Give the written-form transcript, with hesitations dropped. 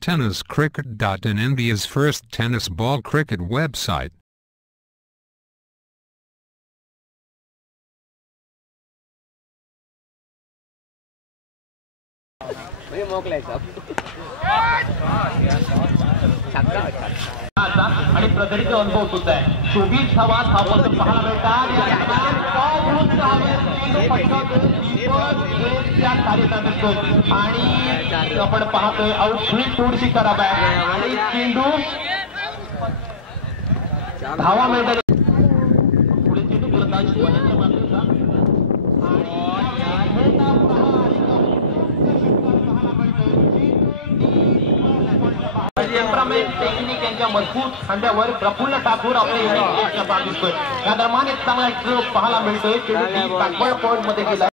TennisCricket.in, India's first tennis ball cricket website. आणि प्रगतीचा अनुभव सुद्धा आहे. 24 धावा धावत पाहायला मिळतात. आणि आपण पाहतोय आउटस्विंग थोडीशी खराब आहे आणि चेंडू धावा मिळतात. पुढे चेंडू गोलंदाज टेक्निक यांच्या मजबूत खांद्यावर प्रफुल्ल ठाकूर आपले दिसतोय. या दरम्यान एक चांगला पाहायला मिळतोय. बॅकवर्ड पॉइंट मध्ये गेला.